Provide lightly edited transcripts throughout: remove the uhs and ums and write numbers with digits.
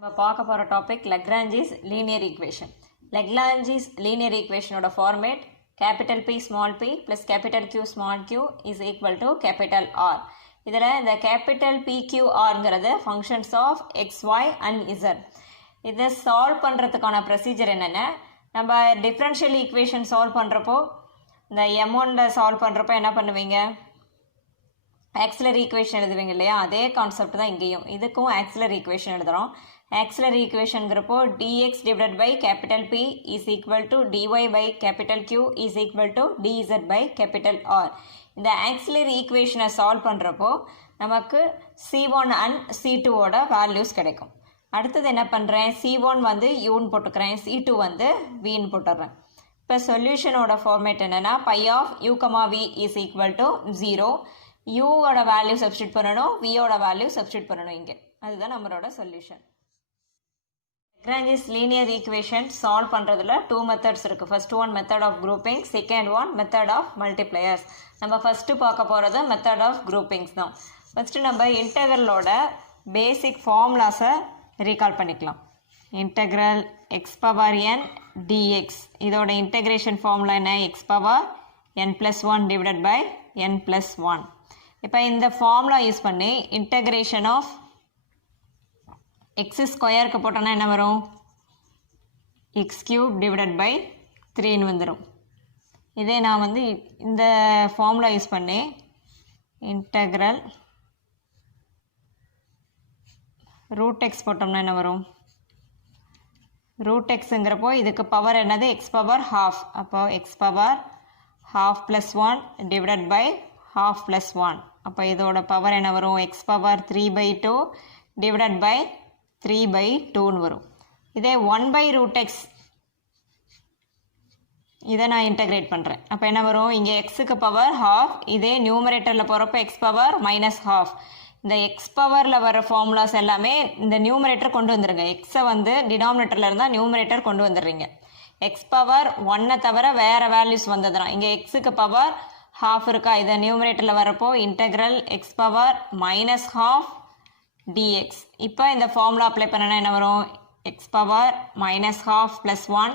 நம்ம பார்க்க போகிற topic Lagrange's linear equation. Lagrange's linear ஈக்குவேஷனோட format capital P small p plus capital Q small q is equal to capital R. இதில் இந்த கேபிட்டல் PQRங்கிறது functions of x y and z. இதை சால்வ் பண்ணுறதுக்கான ப்ரொசீஜர் என்னென்ன, நம்ம டிஃப்ரென்ஷியல் ஈக்குவேஷன் சால்வ் பண்ணுறப்போ இந்த M1 சால்வ் பண்ணுறப்போ என்ன பண்ணுவீங்க, ஆக்சிலரி ஈக்குவேஷன் எழுதுவீங்க இல்லையா, அதே கான்செப்ட் தான் இங்கேயும். இதுக்கும் ஆக்சிலரி ஈக்குவேஷன் எழுதுகிறோம். ஆக்சிலரி ஈக்குவேஷனுங்கிறப்போ dx divided by capital P is equal to dy by capital Q is equal to dz by capital R. இந்த ஆக்சிலரி ஈக்குவேஷனை சால்வ் பண்ணுறப்போ நமக்கு C1 அண்ட் C2ஓட வேல்யூஸ் கிடைக்கும். அடுத்தது என்ன பண்ணுறேன், C1 வந்து Uன்னு போட்டுக்கிறேன், C2 வந்து Vன்னு போட்டுடுறேன். இப்போ சொல்யூஷனோட ஃபார்மேட் என்னென்னா phi of U, V is equal to 0. யூவோட வேல்யூ சப்ஸ்டியூட் பண்ணணும், வியோட வேல்யூ சப்ஸ்டியூட் பண்ணணும் இங்கே. அதுதான் நம்மளோட solution. Lagrange's linear equation solve பண்ணுறதுல 2 மெத்தட்ஸ் இருக்குது. First one method of grouping, second one method of multipliers. நம்ம ஃபஸ்ட்டு பார்க்க போகிறது மெத்தட் ஆஃப் குரூப்பிங்ஸ் தான். ஃபஸ்ட்டு நம்ம இன்டெக்ரலோட பேசிக் ஃபார்முலாஸை ரீகால் பண்ணிக்கலாம். Integral x power n dx, இதோட இன்டெகிரேஷன் ஃபார்முலா என்ன, X power n+1 divided by n+1. இப்போ இந்த ஃபார்முலா யூஸ் பண்ணி இன்டகிரேஷன் ஆஃப் எக்ஸ் ஸ்கொயருக்கு போட்டோன்னா என்ன வரும், x³ டிவைடட் பை 3ன்னு வந்துடும். இதே நான் வந்து இந்த ஃபார்முலா யூஸ் பண்ணி இன்டகிரல் √x போட்டோம்னா என்ன வரும், √xங்கிறப்போ இதுக்கு பவர் என்னது, எக்ஸ் பவர் ½. அப்போ எக்ஸ் பவர் ½ + 1 டிவைடட் பை ½ + 1. அப்போ இதோட பவர் என்ன வரும், எக்ஸ் பவர் 3/2 டிவைடட் பை 3/2ன்னு வரும். இதே 1/√x இதை நான் இன்டகிரேட் பண்ணுறேன். அப்போ என்ன வரும், இங்கே எக்ஸுக்கு பவர் ½, இதே நியூமரேட்டரில் போகிறப்ப எக்ஸ் பவர் -½ இந்த எக்ஸ் பவரில் வர ஃபார்முலாஸ் எல்லாமே இந்த நியூமரேட்டர் கொண்டு வந்துடுங்க. எக்ஸை வந்து டினாமினேட்டரில் இருந்தால் நியூமரேட்டர் கொண்டு வந்துடுறீங்க. எக்ஸ் பவர் 1 தவிர வேறு வேல்யூஸ் வந்ததுனா இங்கே எக்ஸுக்கு பவர் ½ இருக்கா, இதை நியூமரேட்டரில் வரப்போ இன்டெக்ரல் எக்ஸ் பவர் -½ dx. இப்போ இந்த ஃபார்முலா அப்ளை பண்ணனா என்ன வரும், எக்ஸ் பவர் -½ + 1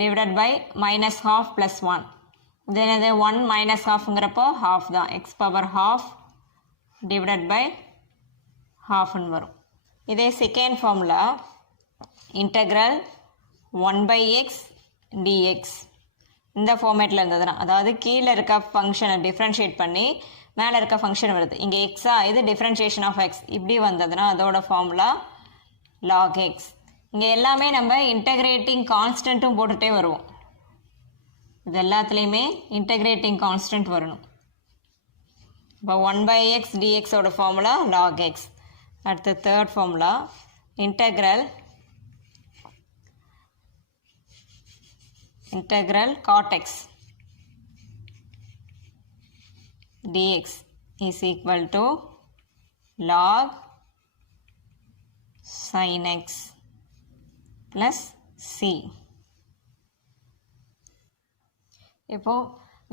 டிவைடட் பை -½ + 1. இது என்னது 1 -½ங்கிறப்போ ½ தான், எக்ஸ் பவர் ½ டிவைடட் பை ½ வரும். இதே second formula integral 1/x dx இந்த ஃபார்மேட்டில் இருந்ததுன்னா, அதாவது கீழே இருக்க ஃபங்க்ஷனை டிஃப்ரென்ஷியேட் பண்ணி மேலே இருக்க ஃபங்க்ஷன் வருது, இங்கே எக்ஸா, இது டிஃப்ரென்ஷியேஷன் ஆஃப் எக்ஸ், இப்படி வந்ததுன்னா அதோட ஃபார்முலா log x. இங்கே எல்லாமே நம்ம இன்டகிரேட்டிங் கான்ஸ்டன்ட்டும் போட்டுகிட்டே வருவோம். இது எல்லாத்துலேயுமே இன்டகிரேட்டிங் கான்ஸ்டன்ட் வரணும். இப்போ 1/x dxோட ஃபார்முலா log x. அடுத்து third formula integral cot x dx is equal to log sin x plus c. இப்போ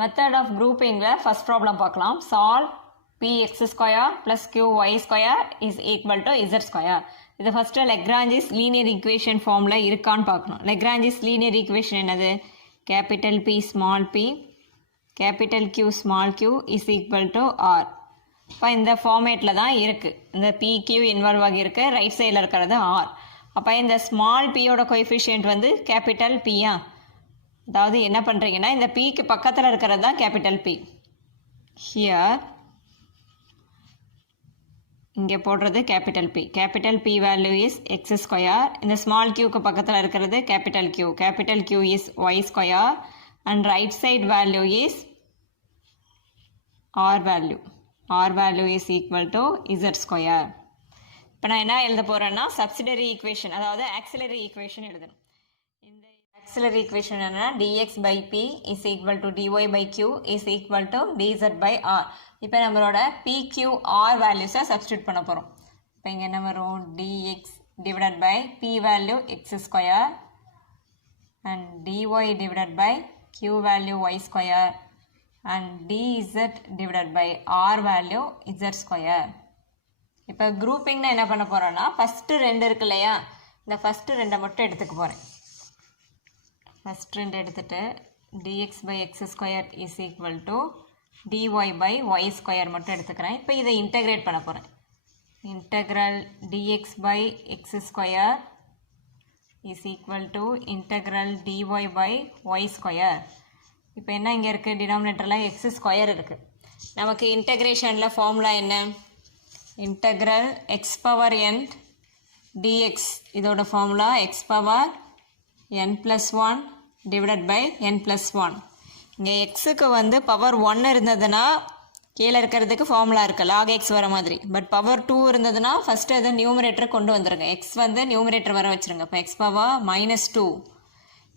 மெத்தட் ஆஃப் குரூப்பிங்கில் ஃபர்ஸ்ட் ப்ராப்ளம் பார்க்கலாம். Solve px² plus qy² is equal to z². இது first லக்ராஞ்சிஸ் linear equation ஃபார்மில் இருக்கான்னு பார்க்கணும். லக்ராஞ்சிஸ் linear equation என்னது, capital P small p capital Q small q is equal to R. இப்போ இந்த ஃபார்மேட்டில் தான் இருக்குது. இந்த PQ இன்வால்வ் ஆகியிருக்கு, ரைட் சைடில் இருக்கிறது R. அப்போ இந்த ஸ்மால் பியோட கோஎஃபிஷியன்ட் வந்து கேபிட்டல் P-யா, அதாவது என்ன பண்ணுறீங்கன்னா இந்த Pக்கு பக்கத்தில் இருக்கிறது தான் கேபிட்டல் P. ஹியர் இங்கே போடுறது capital P. Capital P value is x². இந்த ஸ்மால் q பக்கத்தில் இருக்கிறது capital Q. Capital Q is y² and right side value is R value. R value is equal to z². இப்போ நான் என்ன எழுத போகிறேன்னா சப்சிடரி ஈக்குவேஷன், அதாவது ஆக்சிலரி ஈக்குவேஷன் எழுதணும். இந்த ஆக்சிலரி ஈக்குவேஷன் என்னன்னா dx by p is equal to dy by q is equal to dz by r. இப்போ நம்மளோட PQR வேல்யூஸை சப்ஸ்டியூட் பண்ண போகிறோம். இப்போ இங்கே என்ன வரும், dx divided by p value x² and dy divided by q value y² and dz divided by r value z². இப்போ குரூப்பிங்னா என்ன பண்ண போகிறோன்னா ஃபஸ்ட்டு 2 இருக்கு இல்லையா, இந்த ஃபஸ்ட்டு ரெண்டை மட்டும் எடுத்துக்க போகிறேன். ஃபஸ்ட் ரெண்டு எடுத்துகிட்டு dx by x square is equal to dy by y square மட்டும் எடுத்துக்கிறேன். இப்போ இதை இன்டகிரேட் பண்ண போகிறேன். Integral dx by x square is equal to integral dy by y square. இப்போ என்ன இங்கே இருக்குது, டினாமினேட்டரில் x ஸ்கொயர் இருக்குது. நமக்கு இன்டகிரேஷனில் ஃபார்முலா என்ன, integral x power n dx, இதோட formula x power n + 1 divided by n + 1. இங்கே எக்ஸுக்கு வந்து பவர் 1 இருந்ததுன்னா கீழே இருக்கிறதுக்கு ஃபார்முலா இருக்குது log x வர மாதிரி. பட் பவர் 2 இருந்ததுன்னா ஃபஸ்ட்டு அதை நியூமரேட்டரை கொண்டு வந்துருங்க. எக்ஸ் வந்து நியூமரேட்டர் வர வச்சுருங்க. இப்போ எக்ஸ் பவர் -2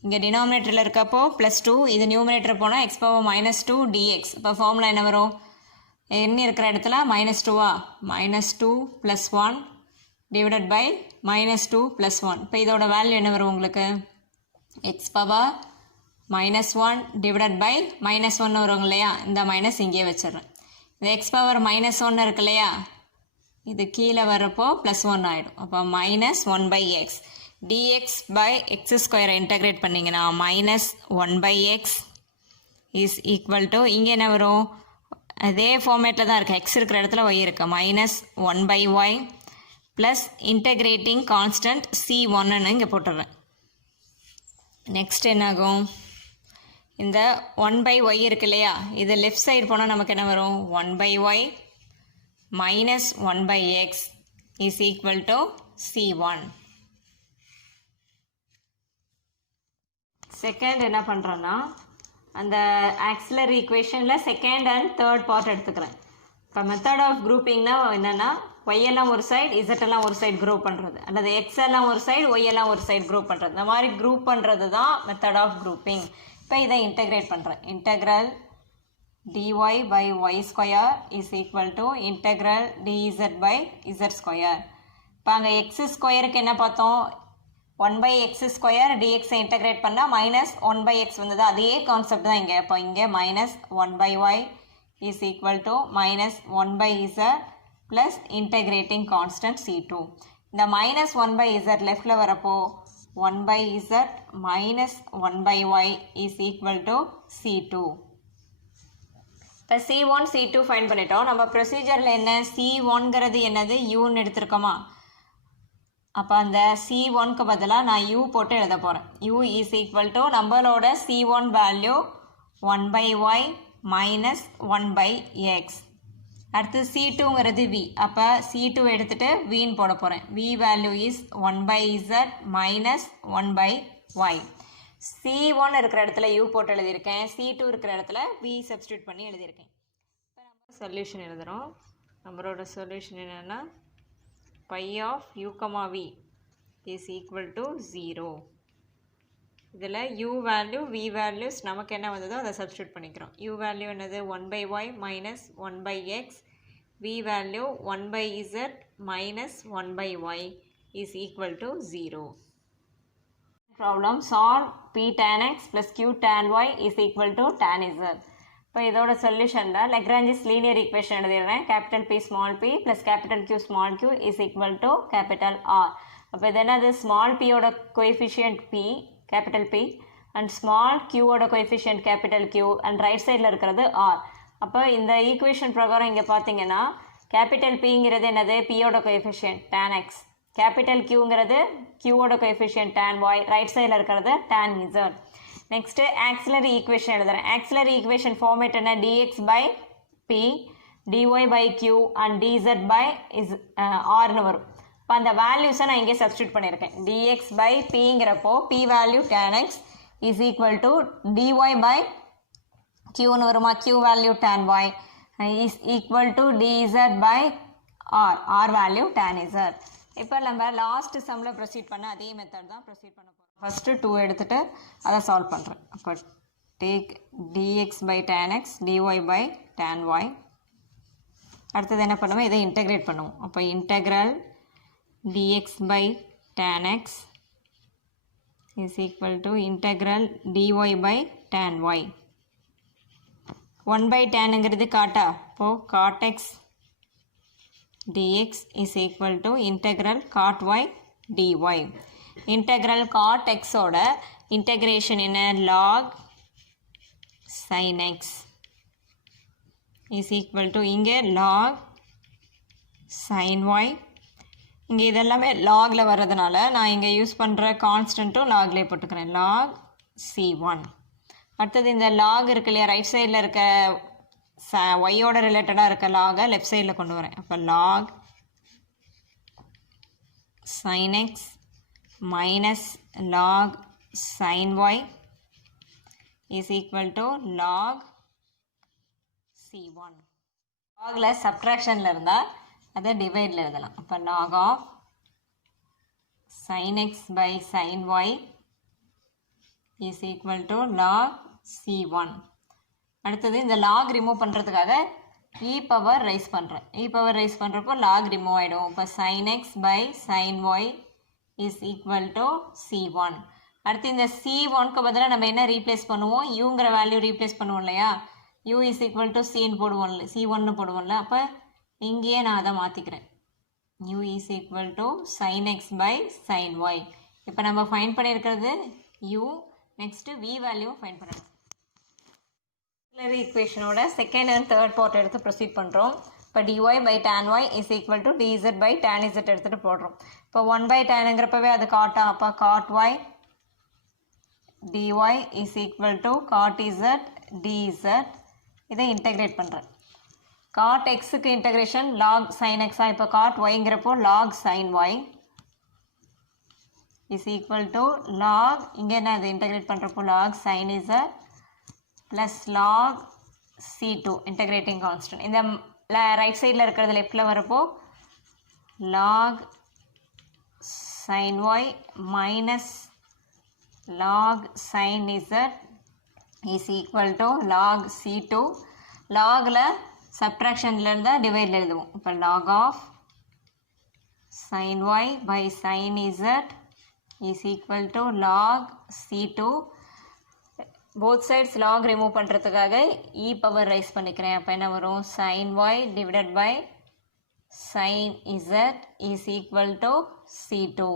இங்கே டினாமினேட்டரில் இருக்கப்போ +2, இது நியூமரேட்டர் போனால் எக்ஸ் பவர் -2 dx. இப்போ ஃபார்முலா என்ன வரும், என்ன இருக்கிற இடத்துல -2வா, -2 + 1 டிவைடட் பை -2 + 1. இப்போ இதோட வேல்யூ என்ன வரும் உங்களுக்கு, எக்ஸ் பவர் -1 டிவைடட் பை -1 வரும் இல்லையா. இந்த மைனஸ் இங்கே வச்சிடுறேன். இந்த எக்ஸ் பவர் -1 இருக்கு இல்லையா, இது கீழே வரப்போ +1 ஆகிடும். அப்போ -1/x dx by x ஸ்கொயரை இன்டகிரேட் பண்ணிங்கன்னா -1/x இஸ் ஈக்குவல் டு, இங்கே என்ன வரும், அதே ஃபார்மேட்டில் தான் இருக்குது, எக்ஸ் இருக்கிற இடத்துல y இருக்கு, -1/y ப்ளஸ் இன்டகிரேட்டிங் கான்ஸ்டன்ட் c1ன்னு இங்கே போட்டுடுறேன். நெக்ஸ்ட் என்னாகும், இந்த 1/y இருக்கு இல்லையா, இது லெஃப்ட் சைடு போனால் நமக்கு என்ன வரும், 1/y minus 1/x is equal to c1. Second என்ன பண்ணுறோன்னா, அந்த ஆக்சிலரி ஈக்குவேஷனில் செகண்ட் அண்ட் தேர்ட் பார்ட் எடுத்துக்கிறேன். இப்போ மெத்தட் ஆஃப் குரூப்பிங்னா என்னென்னா, y எல்லாம் ஒரு சைடு, z எல்லாம் ஒரு சைடு குரூப் பண்ணுறது, அல்லது x எல்லாம் ஒரு சைடு, y எல்லாம் ஒரு சைடு குரூப் பண்ணுறது. இந்த மாதிரி குரூப் பண்ணுறது தான் மெத்தட் ஆஃப் குரூப்பிங். இப்போ இதை இன்டகிரேட் பண்ணுறேன். Integral dy by y square is equal to integral dz by z square. இப்போ அங்கே எக்ஸ் ஸ்கொயருக்கு என்ன பார்த்தோம், 1/x ஸ்கொயர் dx இன்டகிரேட் பண்ணால் -1/x வந்தது. அதே கான்செப்ட் தான் இங்கே. இப்போ இங்கே -1/y is equal to -1/z plus integrating constant c2. இந்த -1/z லெஃப்டில் வரப்போ 1/z minus 1/y is equal to c2. இப்போ c1 c2 ஃபைண்ட் பண்ணிட்டோம். நம்ம ப்ரொசீஜரில் என்ன, c1ங்கிறது என்னது, யூன்னு எடுத்துருக்கோமா. அப்போ அந்த c1க்கு பதிலாக நான் u போட்டு எழுத போகிறேன். u is equal to நம்மளோட c1 value 1/y minus 1/x. அடுத்து c2ங்கிறது v. அப்போ c2 எடுத்துகிட்டு vன்னு போட போகிறேன். v value is 1/z minus 1/y. c1 இருக்கிற இடத்துல u போட்டு எழுதியிருக்கேன், c2 இருக்கிற இடத்துல v சப்ஸ்டியூட் பண்ணி எழுதியிருக்கேன். இப்போ நம்ம சொல்யூஷன் எழுதுகிறோம். நம்மளோட சொல்யூஷன் என்னென்னா, pi of u, v is equal to 0. இதில் u வேல்யூ v வேல்யூஸ் நமக்கு என்ன வந்ததோ அதை சப்ஸ்டியூட் பண்ணிக்கிறோம். u வேல்யூ என்னது, 1/y minus 1/x, v value 1/z minus 1/y is equal to 0. Problem, solve p tan x plus q tan y is equal to tan z. இப்போ இதோட சொல்யூஷனில் Lagrange's linear equation எழுதிடுறேன். Capital P small p plus capital Q small q is equal to capital R. அப்போ இது என்னது, small பியோட coefficient p capital P and small க்யூவோட coefficient capital Q and right சைடில் இருக்கிறது R. அப்போ இந்த ஈக்குவேஷன் பிரகாரம் இங்கே பார்த்தீங்கன்னா கேபிட்டல் Pங்கிறது என்னது, பியோட கோஎஃபிஷியன்ட் tan x, கேபிட்டல் Qங்கிறது க்யூவோட கோஎஃபிஷியன்ட் tan y, ரைட் சைடில் இருக்கிறது tan z. Next auxiliary equation எழுதுகிறேன். ஆக்சிலரி ஈக்குவேஷன் ஃபார்மேட் என்ன, dx by p dy by q and dz by rன்னு வரும். இப்போ அந்த வேல்யூஸை நான் இங்கே சப்ஸ்டியூட் பண்ணியிருக்கேன். dx by pங்கிறப்போ p value tan x is equal to dy by qன்னு வருமா, q value tan y is equal to dz by r value tan z. இப்போ நம்ம லாஸ்ட் சம்மில் ப்ரொசீட் பண்ண அதே மெத்தட் தான் ப்ரொசீட் பண்ண போகிறோம். ஃபஸ்ட்டு 2 எடுத்துகிட்டு அதை சால்வ் பண்ணுறேன். அப்போ take dx by tan x dy by tan y. அடுத்தது என்ன பண்ணுவோம், இதை இன்டகிரேட் பண்ணுவோம். அப்போ integral dx by tan x is equal to integral dy by tan y. 1/tanங்கிறது காட்டா, அப்போது cot x dx is equal to integral cot y dy. Integral cot எக்ஸோட integration என்ன? log sin x is equal to இங்கே log sin y. இங்கே இதெல்லாமே லாகில் வர்றதுனால நான் இங்கே யூஸ் பண்ணுற கான்ஸ்டன்ட்டும் லாக்லேயே போட்டுக்கிறேன், log c1. அடுத்தது இந்த லாக் இருக்கு இல்லையா, ரைட் சைடில் இருக்க ஒய்யோட ரிலேட்டடாக இருக்க லாகை லெஃப்ட் சைடில் கொண்டு வரேன். அப்போ log sin x minus log sin y is equal to log c1. லாகில் சப்ட்ராக்ஷனில் இருந்தால் அதை டிவைடில் எழுதலாம். அப்போ log of sin x by sin y is equal to log c1. அடுத்தது இந்த லாக் ரிமூவ் பண்ணுறதுக்காக e பவர் ரைஸ் பண்ணுறேன். e பவர் ரைஸ் பண்ணுறப்போ lock remove ஆகிடும். இப்போ sin x by sin y is equal to c1. அடுத்து இந்த c1க்கு பதிலாக நம்ம என்ன ரீப்ளேஸ் பண்ணுவோம்? யூங்கிற வேல்யூ ரீப்ளேஸ் பண்ணுவோம் இல்லையா, u is equal to cன்னு போடுவோம்ல, c1னு போடுவோம்ல. அப்போ இங்கேயே நான் அதை மாற்றிக்கிறேன், u is equal to sin x by sin y. இப்போ நம்ம ஃபைண்ட் பண்ணியிருக்கிறது u, next v value find பண்ணணும். ஈக்குவேஷனோட செகண்ட் அண்ட் தேர்ட் பார்ட் எடுத்து ப்ரொசீட் பண்ணுறோம். இப்போ dy by tan y is equal to dz by tan z எடுத்துகிட்டு போடுறோம். இப்போ 1 by tanங்கிறப்பவே அது காட்டா, அப்போ cot y dy is equal to cot z dz. இதை இன்டெகிரேட் பண்ணுறேன். cot xக்கு இன்டெகிரேஷன் log sin x, இப்போ cot yங்கிறப்போ log sin y is equal to log, இங்கே என்ன அது இன்டெகிரேட் பண்ணுறப்போ log sin z plus log c2 integrating constant. இந்த ரைட் சைடில் இருக்கிறது லெஃப்டில் வரப்போ log sin y minus log sin z is equal to log c2. லாகில் சப்ட்ராக்ஷனில் இருந்தால் டிவைடில் எழுதுவோம். இப்போ log of sin y by sin z is equal to log c2. Both sides log remove பண்ணுறதுக்காக e power raise பண்ணிக்கிறேன். அப்போ என்ன வரும்? sin y divided by sin z is equal to c2.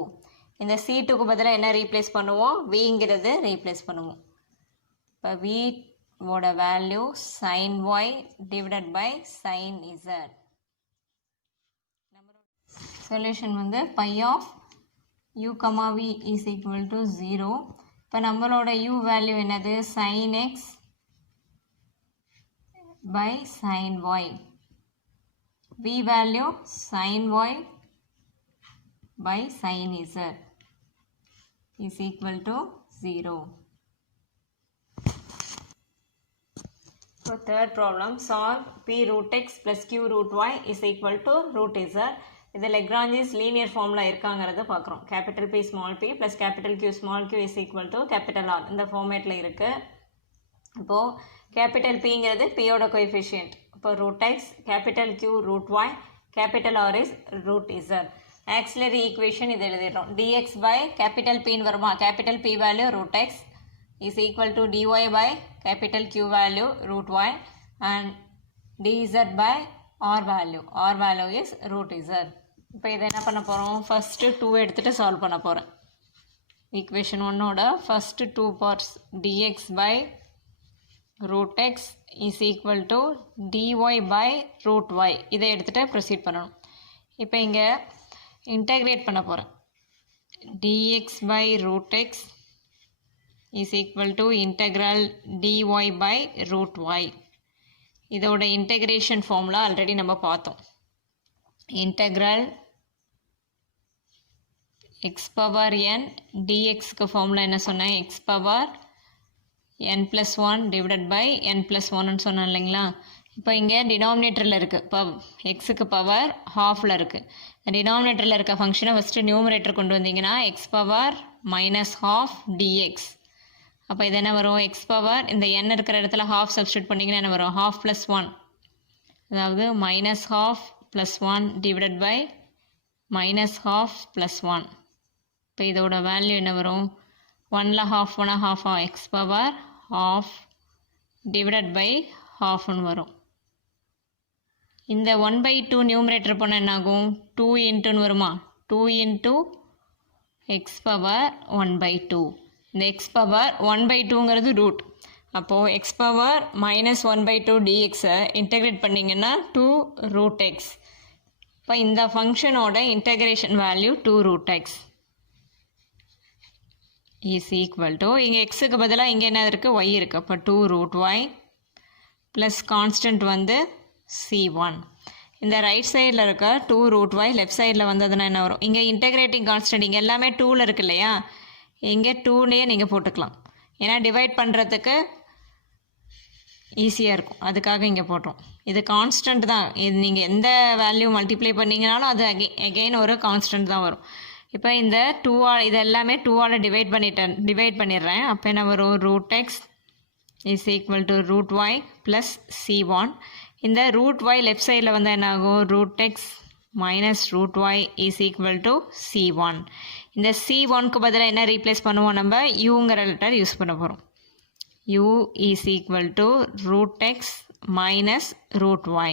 இந்த c2க்கு பதிலாக என்ன ரீப்ளேஸ் பண்ணுவோம்? vங்கிறது ரீப்ளேஸ் பண்ணுவோம். இப்போ vவோட value sin y divided by sin z. Solution வந்து pi of u, v is equal to 0. இப்போ நம்மளோட u வேல்யூ என்னது? sin x by sin y. v value sin y by sin z is equal to 0. So third problem, solve p root x plus q root y is equal to root z. இது Lagrange's linear ஃபார்மில் இருக்காங்கிறத பார்க்குறோம். Capital P small p plus capital Q small q is equal to capital R இந்த ஃபார்மேட்டில் இருக்குது. இப்போது capital Pங்கிறது Pயோட கோஎஃபிஷியன்ட். இப்போ root x, capital Q root y, capital R is root z. Auxiliary equation இது எழுதிடுறோம். dx பை கேபிட்டல் Pன்னு வருமா, capital P value root x is equal to dy by capital Q value root y and dz by R value is root z. இப்போ இதை என்ன பண்ண போகிறோம்? First 2 எடுத்துகிட்டு சால்வ் பண்ண போகிறேன். ஈக்குவேஷன் 1ஓட first 2 parts dx by root x is equal to dy by root y இதை எடுத்துகிட்டு ப்ரொசீட் பண்ணணும். இப்போ இங்கே இன்டெகிரேட் பண்ண போகிறேன். dx by root x is equal to integral dy by root y. இதோட இன்டெகிரேஷன் ஃபார்முலா ஆல்ரெடி நம்ம பார்த்தோம். இன்டெக்ரல் x பவர் n dxக்கு ஃபார்முலா என்ன சொன்னேன்? x power n + 1 divided by n + 1ன்னு சொன்னேன் இல்லைங்களா. இப்போ இங்கே டினாமினேட்டரில் இருக்குது, இப்போ எக்ஸுக்கு பவர் ஹாஃபில் இருக்குது. டினாமினேட்டரில் இருக்க ஃபங்க்ஷனை ஃபஸ்ட்டு நியூமரேட்டர் கொண்டு வந்தீங்கன்னா x பவர் -12 dx. அப்போ இது என்ன வரும்? x பவர் இந்த n இருக்கிற இடத்துல ஹாஃப் சப்ஸ்டியூட் பண்ணிங்கன்னா என்ன வரும்? half + 1, அதாவது -12 + 1 டிவைடட் பை -12 + 1. இப்போ இதோட வேல்யூ என்ன வரும்? 1ல் half 1 half x power half divided by ஹாஃப்னு வரும். இந்த 1/2 நியூமரேட்டர் போனால் என்ன ஆகும்? 2 இன்ட்டுன்னு வருமா? 2 × எக்ஸ் பவர் 1/2. இந்த எக்ஸ் பவர் 1/2ங்கிறது ரூட். அப்போது எக்ஸ் பவர் -1/2 dxஐ இன்டெகிரேட் பண்ணிங்கன்னா 2√x. இப்போ இந்த ஃபங்க்ஷனோட integration value 2√x is equal to, இங்கே எக்ஸுக்கு பதிலாக இங்கே என்ன இருக்குது, ஒய் இருக்குது. அப்போ 2√y ப்ளஸ் கான்ஸ்டன்ட் வந்து c1. இந்த ரைட் சைடில் இருக்க 2√y லெஃப்ட் சைடில் வந்ததுன்னா என்ன வரும், இங்கே இன்டெகிரேட்டிங் கான்ஸ்டன்ட் இங்கே எல்லாமே 2ல் இருக்கு இல்லையா, இங்கே 2லேயே நீங்கள் போட்டுக்கலாம். ஏன்னா டிவைட் பண்ணுறதுக்கு ஈஸியாக இருக்கும், அதுக்காக இங்கே போட்டோம். இது கான்ஸ்டன்ட் தான், இது நீங்கள் எந்த வேல்யூ மல்டிப்ளை பண்ணிங்கனாலும் அது அகெயின் ஒரு கான்ஸ்டன்ட் தான் வரும். இப்போ இந்த 2 இது எல்லாமே 2ஆல் டிவைட் பண்ணிடுறேன். அப்போ என்ன வரும், √x is equal to √y plus c1. இந்த √y லெஃப்ட் சைடில் வந்து என்ன ஆகும், √x minus √y is equal to c1. இந்த c1க்கு பதிலாக என்ன ரீப்ளேஸ் பண்ணுவோம், நம்ம யூங்கிற லெட்டர் யூஸ் பண்ண போகிறோம். u is equal to √x minus √y.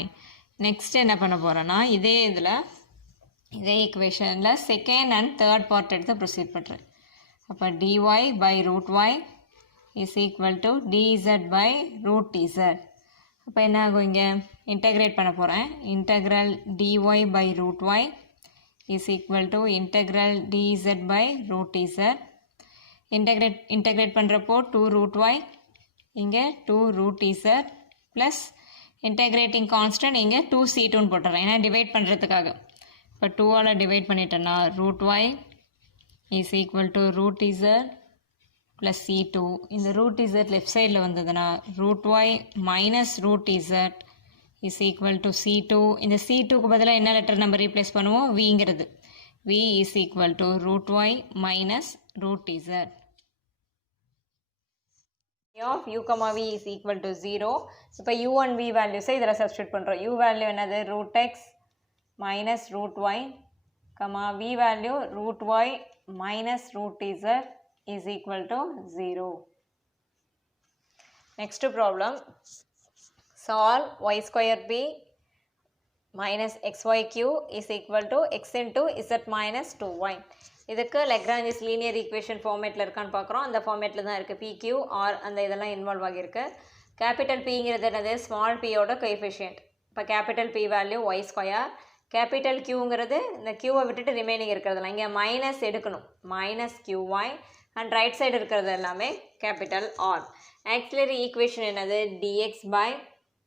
Next என்ன பண்ண போகிறேன்னா, இதே இதே ஈக்குவேஷனில் செகண்ட் அண்ட் தேர்ட் பார்ட் எடுத்து ப்ரொசீட் பண்ணுறேன். அப்போ dy by √y is equal to dz by √tz. அப்போ என்ன ஆகும், இங்கே இன்டெகிரேட் பண்ண போகிறேன். Integral dy by √y is equal to integral dz by √tz. Integrate பண்ணுறப்போ 2√y இங்கே 2√tz ப்ளஸ் இன்டெகிரேட்டிங் கான்ஸ்டன்ட் இங்கே 2c2ன்னு போட்டுறேன், ஏன்னா டிவைட் பண்ணுறதுக்காக. இப்போ 2ஆல் டிவைட் பண்ணிட்டேன்னா √y is equal to √tz plus c2. இந்த √tz லெஃப்ட் சைடில் வந்ததுன்னா √y minus √tz is equal to c2. இந்த c2க்கு பதிலாக என்ன லெட்டர் நம்ம ரீப்ளேஸ் பண்ணுவோம், vங்கிறது. v is equal to √y minus √tz. of u, v is equal to 0. இப்போ u and v வேல்யூஸை இதில் சப்ஸ்டியூட் பண்ணுறோம். u வேல்யூ என்னது, √x minus √y, v value √y minus √tz is equal to 0. Next problem, solve y square b minus xyq is equal to x into z minus 2y. இதுக்கு Lagrange's linear equation ஃபார்மேட்டில் இருக்கான்னு பார்க்குறோம். அந்த ஃபார்மேட்டில் தான் இருக்குது. PQ R அந்த இதெல்லாம் இன்வால்வ் ஆகியிருக்கு. கேபிட்டல் Pங்கிறது என்னது, ஸ்மால் பியோட கோஎஃபிஷியன்ட். இப்போ capital P value y square, capital Qங்கிறது இந்த Qவை விட்டுட்டு ரிமைனிங் இருக்கிறதுலாம் இங்கே மைனஸ் எடுக்கணும், minus QY. And right side இருக்கிறது எல்லாமே கேபிட்டல் R. ஆக்சிலரி ஈக்குவேஷன் என்னது, dx by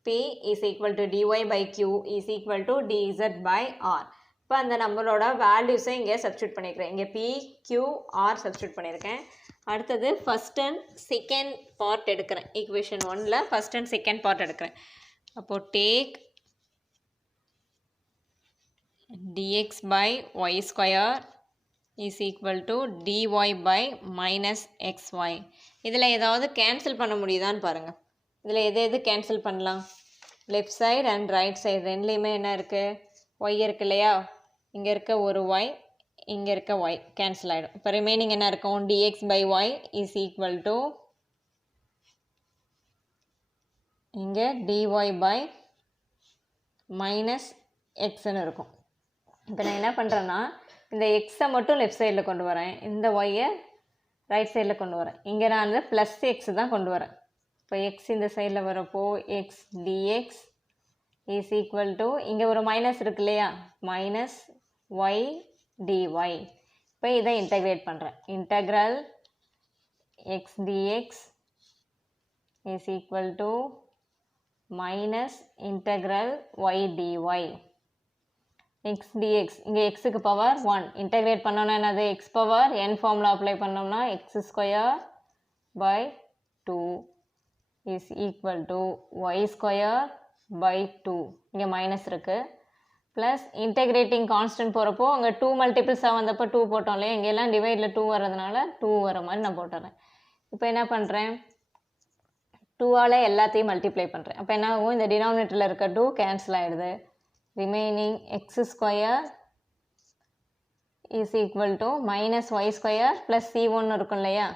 P is equal to dy by Q is equal to dz by R. இப்போ அந்த நம்மளோட வேல்யூஸை இங்கே சப்ஸ்டியூட் பண்ணியிருக்கிறேன். இங்கே P, Q, R சப்ஸ்டியூட் பண்ணியிருக்கேன். அடுத்தது ஃபஸ்ட் அண்ட் செகண்ட் பார்ட் எடுக்கிறேன். ஈக்குவேஷன் 1ல் ஃபஸ்ட் அண்ட் செகண்ட் பார்ட் எடுக்கிறேன். அப்போது take dx by y square is equal to dy by minus xy. இதில் ஏதாவது கேன்சல் பண்ண முடியுதான்னு பாருங்கள். இதில் எது கேன்சல் பண்ணலாம், left side and right side ரெண்டுலேயுமே என்ன இருக்குது, y இருக்கு இல்லையா, இங்கே இருக்க ஒரு y, இங்கே இருக்க y கேன்சல் ஆகிடும். இப்போ ரிமைனிங் என்ன இருக்கும், dx by y is equal to இங்கே dy by minus xன்னு இருக்கும். இப்போ நான் என்ன பண்ணுறேன்னா, இந்த எக்ஸை மட்டும் லெஃப்ட் சைடில் கொண்டு வரேன், இந்த ஒய்யை ரைட் சைடில் கொண்டு வரேன். இங்கே நான் வந்து ப்ளஸ் எக்ஸ் தான் கொண்டு வரேன். இப்போ எக்ஸ் இந்த சைடில் வரப்போ X dx is equal to, இங்கே ஒரு மைனஸ் இருக்கு இல்லையா, மைனஸ் ஒய் டிஒய். இப்போ இதை இன்டகிரேட் பண்ணுறேன். Integral x dx is equal to minus integral y dy. X dx, இங்கே எக்ஸுக்கு பவர் 1 இன்டகிரேட் பண்ணோன்னா என்னது, x power n formula apply பண்ணோம்னா x square by 2 is equal to y square by 2. இங்கே minus இருக்குது. ப்ளஸ் இன்டகிரேட்டிங் கான்ஸ்டன்ட் போகிறப்போ அங்கே 2 மல்டிபிள்ஸாக வந்தப்போ 2 போட்டோம் இல்லையா, இங்கெல்லாம் டிவைடில் 2 வர்றதுனால 2 வர மாதிரி நான் போட்டுறேன். இப்போ என்ன பண்ணுறேன், 2ஆல் எல்லாத்தையும் மல்டிப்ளை பண்ணுறேன். அப்போ என்ன ஆகும், இந்த டினாமினேட்டரில் இருக்க 2 கேன்சல் ஆகிடுது. Remaining x square is equal to minus y square plus c1 இருக்கும் இல்லையா,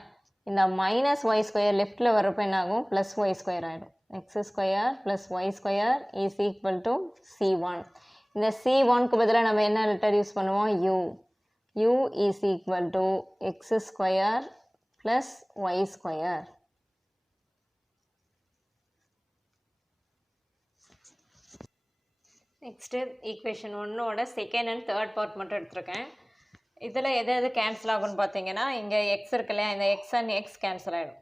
இந்த மைனஸ் ஒய் ஸ்கொயர் லெஃப்ட்டில் வரப்போ என்ன ஆகும், ப்ளஸ் ஒய் ஸ்கொயர் ஆகிடும். X square plus y square is equal to c1. இந்த c1க்கு பதிலாக நம்ம என்ன லெட்டர் யூஸ் பண்ணுவோம், u. u is equal to x square plus y square. Next equation ஒன்னோட செகண்ட் அண்ட் தேர்ட் பார்ட் மட்டும் எடுத்துருக்கேன். இதில் எது எது கேன்சல் ஆகும்னு பார்த்தீங்கன்னா இங்கே எக்ஸ் இருக்கு இல்லையா, இந்த எக்ஸ் அண்ட் எக்ஸ் கேன்சல் ஆகிடும்.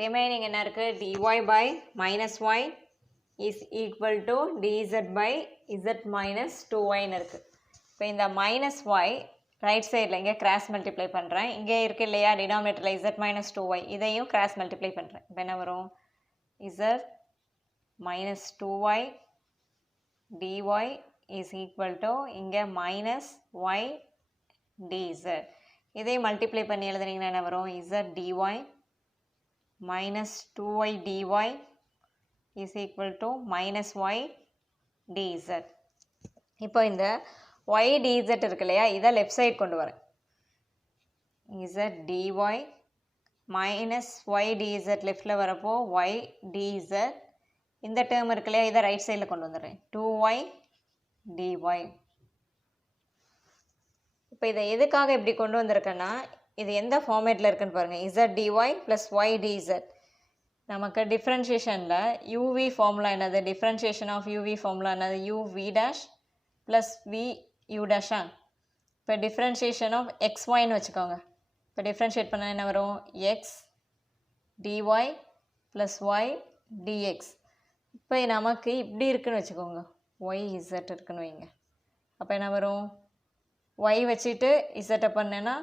ரிமைனிங் என்ன இருக்குது, dy by minus y is equal to dz by z minus 2yன்னு இருக்குது. இப்போ இந்த மைனஸ் y ரைட் சைடில் இங்கே கிராஸ் மல்டிப்ளை பண்ணுறேன். இங்கே இருக்குது இல்லையா டினாமினேட்டரில் z minus 2y, இதையும் கிராஸ் மல்டிப்ளை பண்ணுறேன். இப்போ என்ன வரும், z minus 2y dy is equal to இங்கே minus y dz. இதை மல்டிப்ளை பண்ணி எழுதுனீங்கன்னா என்ன வரும், z dy minus 2y dy is equal to minus y dz. இப்போ இந்த y dz இருக்கு இல்லையா, இதை லெஃப்ட் சைடு கொண்டு வரேன். z dy minus y dz லெஃப்டில் வரப்போ y dz, இந்த டேர்ம் இருக்கு இல்லையா, இதை ரைட் சைடில் கொண்டு வந்துடுறேன். 2y dy. இப்போ இதை எதுக்காக இப்படி கொண்டு வந்திருக்கேன்னா, இது எந்த ஃபார்மேட்டில் இருக்குன்னு பாருங்கள். z dy plus y dz. நமக்கு டிஃப்ரென்ஷியேஷனில் uv ஃபார்முலா என்னது, டிஃப்ரென்ஷியேஷன் ஆஃப் uv ஃபார்முலா என்னது, uv dash plus v u dash. இப்போ டிஃப்ரென்ஷியேஷன் ஆஃப் xyன்னு வச்சுக்கோங்க. இப்போ டிஃப்ரென்ஷியேட் பண்ண என்ன வரும், x dy plus y dx. இப்போ நமக்கு இப்படி இருக்குன்னு வச்சுக்கோங்க, yz இருக்குன்னு வைங்க. அப்போ என்ன வரும், y வச்சுட்டு z பண்ணேன்னா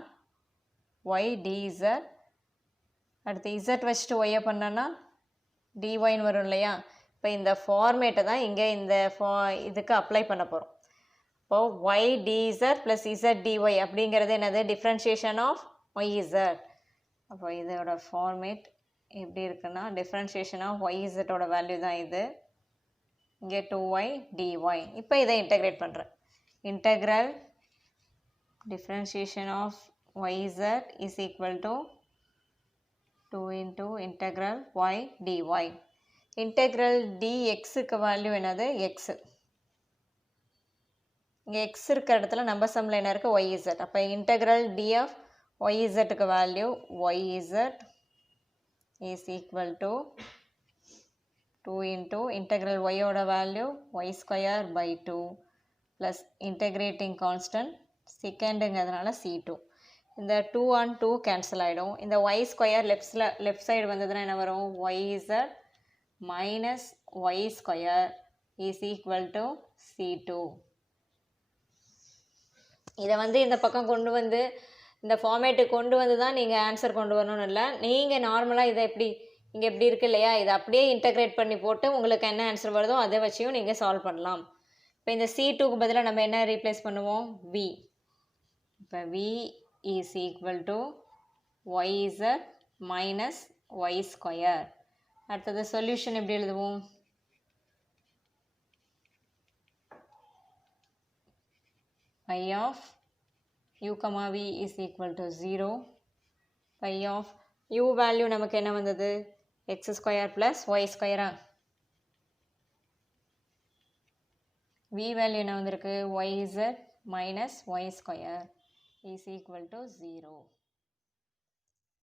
y dz, அடுத்து z வச்சுட்டு y பண்ணேன்னா dyன்னு வரும் இல்லையா. இப்போ இந்த ஃபார்மேட்டை தான் இங்கே இந்த இதுக்கு அப்ளை பண்ண போகிறோம். இப்போது y dz plus z dy அப்படிங்கிறது என்னது, டிஃப்ரென்ஷியேஷன் ஆஃப் yz. அப்போ இதோட ஃபார்மேட் எப்படி இருக்குன்னா, டிஃப்ரென்ஷியேஷன் ஆஃப் yzோட வேல்யூ தான் இது. இங்கே 2y dy. இப்போ இதை இன்டெகிரேட் பண்ணுறேன். Integral differentiation of yz is equal to 2 into integral y dy. இன்டெக்ரல் dxக்கு வேல்யூ என்னது, x. இங்கே x இருக்கிற இடத்துல நம்பர் சம்மில் என்ன இருக்குது, yz. அப்போ இன்டெக்ரல் d ஆஃப் yzக்கு value yz is equal to 2 into integral y ஓட value y square by 2 plus integrating constant செகண்டுங்கிறதுனால c2. இந்த 2 on 2 கேன்சல் ஆகிடும். இந்த y square லெஃப்ட் சைடு வந்ததுன்னா என்ன வரும், yz minus y square is equal to c2. இதை வந்து இந்த பக்கம் கொண்டு வந்து இந்த ஃபார்மேட்டுக்கு கொண்டு வந்து தான் நீங்கள் ஆன்சர் கொண்டு வரணும்னு இல்லை. நீங்கள் நார்மலாக இதை எப்படி இங்கே எப்படி இருக்குது இல்லையா, இதை அப்படியே இன்டெகிரேட் பண்ணி போட்டு உங்களுக்கு என்ன ஆன்சர் வருதோ அதை வச்சியும் நீங்கள் சால்வ் பண்ணலாம். இப்போ இந்த c2க்கு பதிலாக நம்ம என்ன ரீப்ளேஸ் பண்ணுவோம், v. இப்போ v is equal to yz minus y square. அடுத்தது சொல்யூஷன் எப்படி எழுதுவோம், phi of u comma v is equal to 0. Phi of u value நமக்கு என்ன வந்தது, x square plus y square. v value என்ன வந்திருக்கு, yz minus y square is equal to 0.